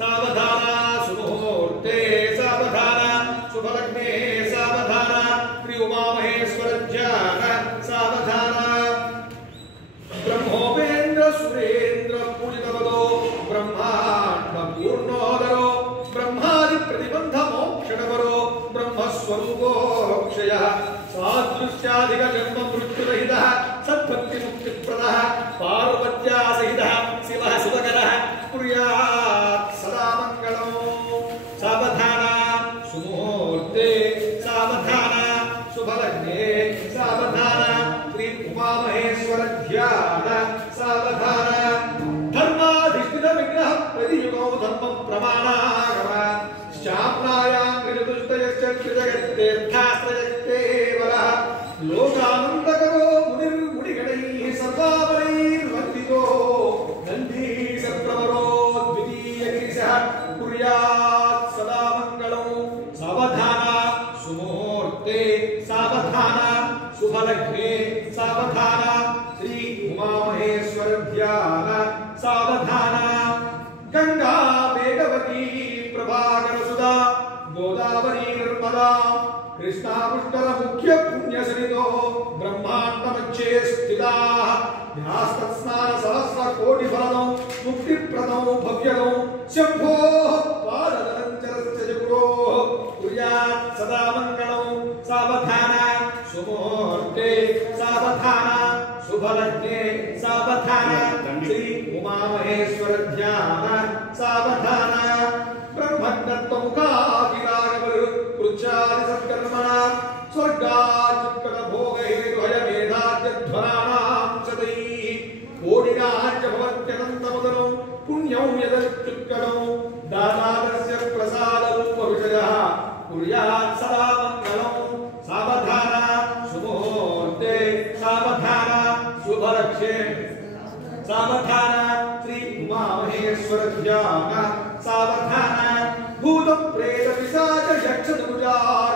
सावधाना तीर्थाश्रयस्तेवरः लोकानन्दकरो मुनिर्मुनिगणैः सर्वापरैर्वन्दितो नन्दीशप्रवरो द्वितीयगिरिशः कुर्यात् सदा मङ्गलम् सावधान सुमुहूर्ते सावधान शुभलग्ने सावधान श्री उमामहेश्वर ध्यान सावधान गंगा वेगवती प्रभाकर सुधा गोदावरी नर्मदा कृष्णा पुष्कर मुख्य पुण्य सरितो ब्रह्मांड मध्य स्थिता ध्यास्तस्नान सहस्र कोटि फलदो मुक्ति प्रदो भव्यदो शंभो पाददरंचरस्य जगुरो कुर्यात् सदा मंगलम् सावधान सुमुहूर्ते सावधान शुभलग्ने सावधान श्री उमामहेश्वर ध्यान सावधान ब्रह्मज्ञत्वमुखादिरागवरु कृच्छादि सत्कर्मणा स्वर्गाच्युत्कट भोगहेतुहयमेधाद्यध्वराणां सदैः कोटिनाच्च भवत्यनन्तमदनो पुण्यं यदच्युत्कटो दातारस्य प्रसादरूपविषयः कुर्यात् सदा मङ्गलम् सावधान सुमुहूर्ते सावधान शुभलक्ष्ये सावधान श्री उमामहेश्वर ध्यान सावधान भूत प्रेत पिशाच यक्ष दुर्जार